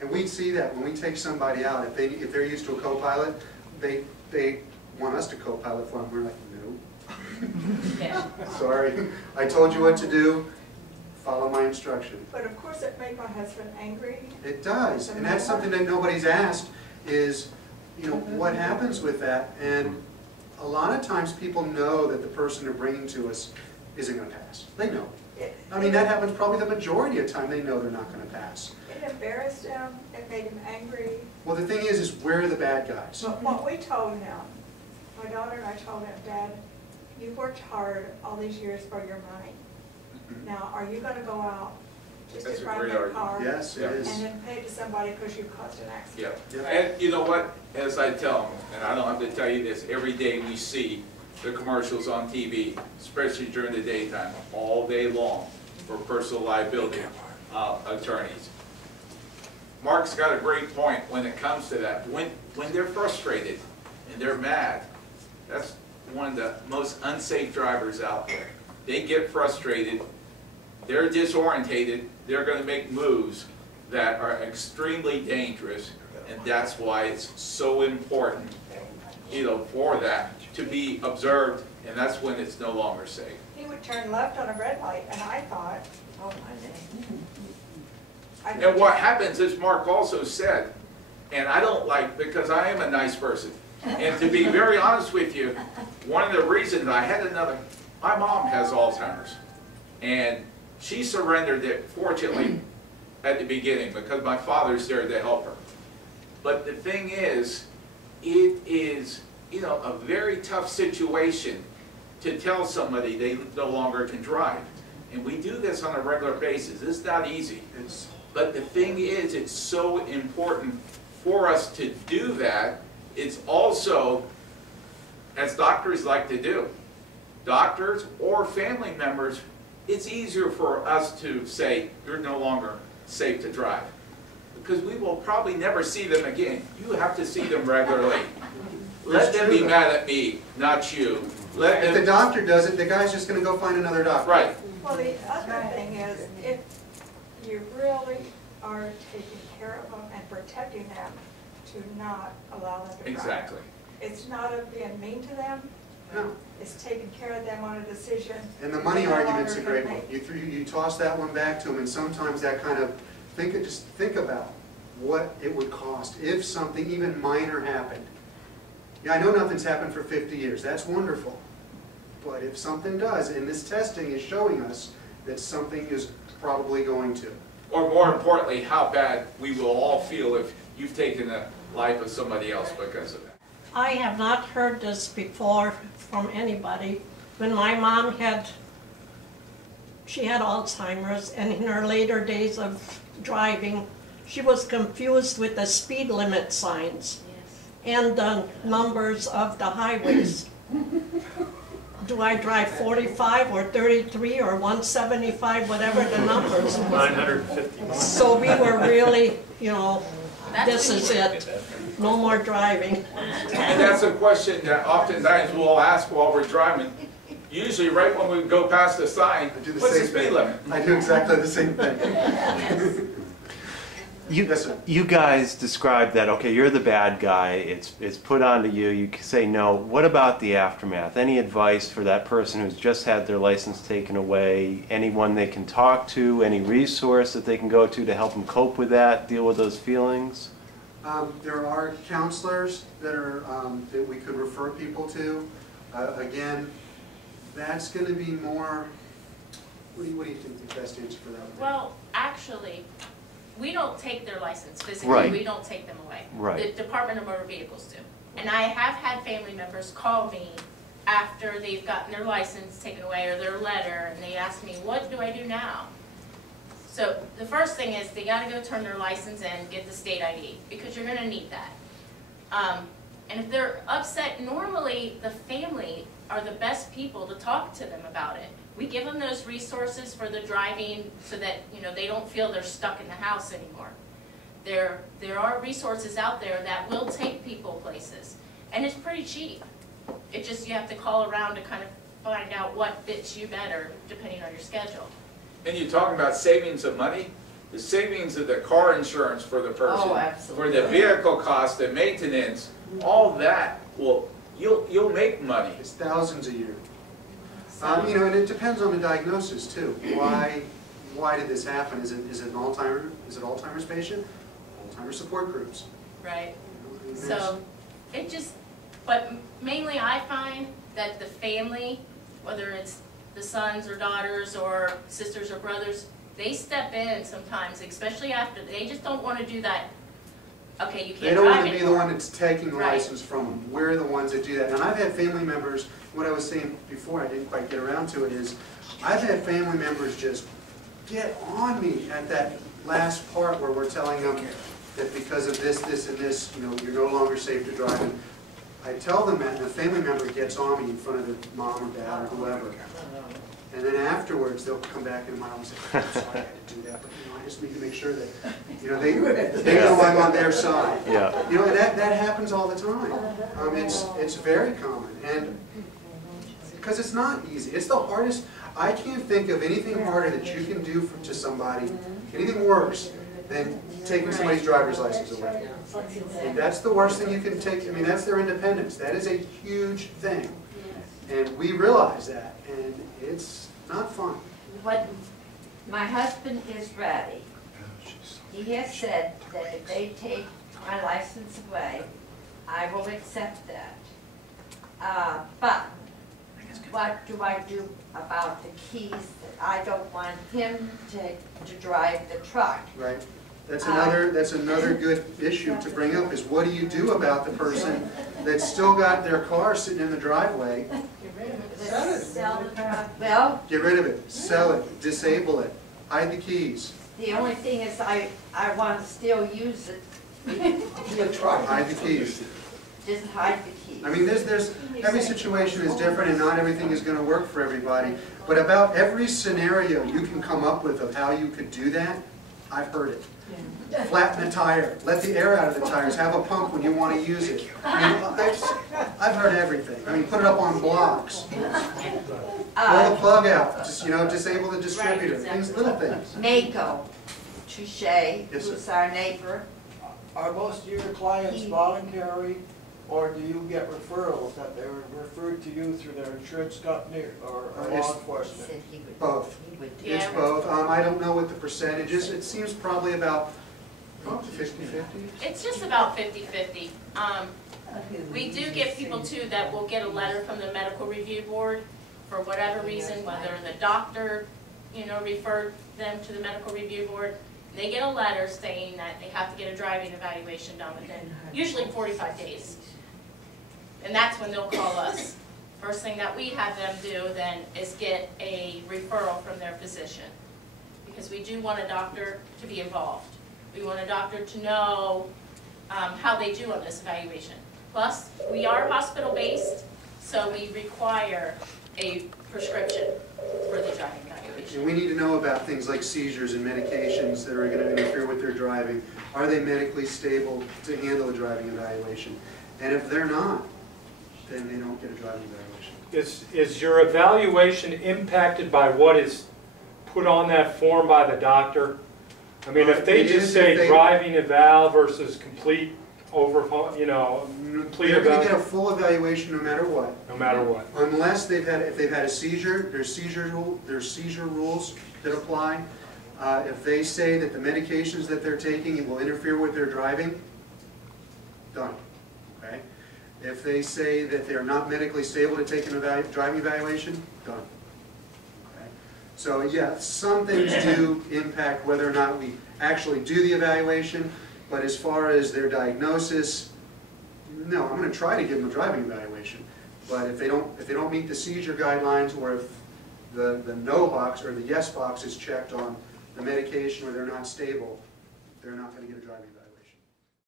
And we see that when we take somebody out, if they're used to a co-pilot, they want us to co-pilot for them. We're like, no. Yeah. Sorry, I told you what to do. Follow my instruction. But of course it made my husband angry. It does, and that's something that nobody's asked is, you know, what happens with that? And a lot of times people know that the person they're bringing to us isn't going to pass. They know. I mean, that happens probably the majority of the time. They know they're not going to pass. It embarrassed him, it made him angry. Well, the thing is we're the bad guys. But what we told him, my daughter and I told him, Dad, you've worked hard all these years for your money. Now, are you going to go out just to drive that car? Yes, it is. And then pay to somebody because you caused an accident? Yeah. And you know what, as I tell them, and I don't have to tell you this, every day we see the commercials on TV, especially during the daytime, all day long for personal liability attorneys. Mark's got a great point when it comes to that. When they're frustrated and they're mad, that's one of the most unsafe drivers out there. They get frustrated, they're disorientated, they're going to make moves that are extremely dangerous, and that's why it's so important, you know, for that to be observed, and that's when it's no longer safe. He would turn left on a red light, and I thought, oh my name. And what happens is, Mark also said, and I don't like, because I am a nice person, and to be very honest with you, one of the reasons I had my mom has Alzheimer's, and she surrendered it, fortunately, at the beginning, because my father's there to help her. But the thing is, it is, you know, a very tough situation to tell somebody they no longer can drive. And we do this on a regular basis. It's not easy. But the thing is, it's so important for us to do that. It's also, as doctors like to do, doctors or family members, it's easier for us to say, you're no longer safe to drive. Because we will probably never see them again. You have to see them regularly. Let them be mad at me, not you. If the doctor does it, the guy's just going to go find another doctor. Right. Well, the other thing is, if you really are taking care of them and protecting them, to not allow them to drive. Exactly. It's not being mean to them. No. It's taking care of them on a decision. And the money argument's a great one. You toss that one back to them, and sometimes that kind of, just think about what it would cost if something even minor happened. Yeah, I know nothing's happened for 50 years. That's wonderful. But if something does, and this testing is showing us that something is probably going to. Or more importantly, how bad we will all feel if you've taken the life of somebody else because of that. I have not heard this before from anybody. When my mom she had Alzheimer's, and in her later days of driving, she was confused with the speed limit signs and the numbers of the highways. Do I drive 45 or 33 or 175, whatever the numbers? 950. So we were really, you know, this is it. No more driving. And that's a question that oftentimes we'll ask while we're driving. Usually right when we go past the sign, what's the speed limit? I do exactly the same thing. You guys described that, okay, you're the bad guy, it's put onto you, you say no. What about the aftermath? Any advice for that person who's just had their license taken away? Anyone they can talk to? Any resource that they can go to help them cope with that, deal with those feelings? There are counselors that we could refer people to. Again, that's going to be more, what do you think the best answer for that would be? Well, actually, we don't take their license physically. Right. We don't take them away. Right. The Department of Motor Vehicles do. And I have had family members call me after they've gotten their license taken away or their letter, and they ask me, what do I do now? So the first thing is they got to go turn their license in, get the state ID, because you're going to need that. And if they're upset, normally the family are the best people to talk to them about it. We give them those resources for the driving so that, you know, they don't feel they're stuck in the house anymore. There are resources out there that will take people places, and it's pretty cheap. It just, you have to call around to kind of find out what fits you better depending on your schedule. And you're talking about savings of money. the savings of the car insurance for the person, Oh, absolutely. for the vehicle cost, the maintenance, all that will, you'll make money. It's thousands a year. So, You know, and it depends on the diagnosis too. Why did this happen? Is it an Alzheimer's patient? Alzheimer's support groups. right. You know, So, it just, but mainly I find that the family, whether it's the sons or daughters or sisters or brothers, they step in sometimes, especially after, they just don't want to do that, okay, you They can't don't drive want to be the anymore. one that's taking the Right. license from them. We're the ones that do that. And I've had family members, what I was saying before, I didn't quite get around to it, is I've had family members just get on me at that last part where we're telling them that because of this, this, and this, you know, you're no longer safe to drive. And I tell them that, and the family member gets on me in front of their mom or dad or whoever. And then afterwards, they'll come back and mom will say, I'm sorry I had to do that, but you know, I just need to make sure that, you know, they know I'm on their side. Yeah. You know, and that happens all the time. It's very common, and because it's not easy. It's the hardest. I can't think of anything harder that you can do to somebody, anything worse than taking somebody's driver's license away. And that's the worst thing you can take. I mean, that's their independence. That is a huge thing, and we realize that, and it's not fun. What my husband is ready. He has said that if they take my license away, I will accept that. But what do I do about the keys? I don't want him to drive the truck. Right. That's another good issue to bring up, is what do you do about the person that's still got their car sitting in the driveway? Sell the truck. Well, Get rid of it, sell it, disable it, hide the keys, the only thing is I want to still use it. hide the keys. Just hide the keys. I mean, every situation is different and not everything is gonna work for everybody. But about every scenario you can come up with of how you could do that, I've heard it. Flatten a tire, let the air out of the tires, have a pump when you wanna use it. I mean, I've heard everything. I mean, put it up on blocks, pull the plug out, just, you know, disable the distributor, things, little things. Mako, Touche, Yes, who's sir. our neighbor. Are most of your clients voluntary, or do you get referrals that they're referred to you through their insurance company or It's- law He enforcement? said he would. Both. He would do Yeah. It's both. I don't know what the percentage is. It seems probably about 50-50. It's just about 50-50. We do get people too that will get a letter from the medical review board for whatever reason, whether the doctor, you know, referred them to the medical review board. They get a letter saying that they have to get a driving evaluation done within usually 45 days. And that's when they'll call us. First thing that we have them do then is get a referral from their physician. Because we do want a doctor to be involved. We want a doctor to know how they do on this evaluation. Plus, we are hospital-based, so we require a prescription for the driving evaluation. And we need to know about things like seizures and medications that are going to interfere with their driving. Are they medically stable to handle a driving evaluation? And if they're not, then they don't get a driving evaluation. Is your evaluation impacted by what is put on that form by the doctor? I mean, if they It just is say if they- driving eval versus complete overhaul, you know, complete They're going to get a eval, full evaluation no matter what. no matter what. Unless if they've had a seizure, there's seizure rules that apply. If they say that the medications that they're taking will interfere with their driving, done, okay? If they say that they're not medically stable to take an driving evaluation, done. Okay? So yeah, some things do impact whether or not we actually do the evaluation, but as far as their diagnosis, no, I'm going to try to give them a driving evaluation. But if they don't meet the seizure guidelines, or if the no box or the yes box is checked on the medication or they're not stable, they're not going to get a driving evaluation.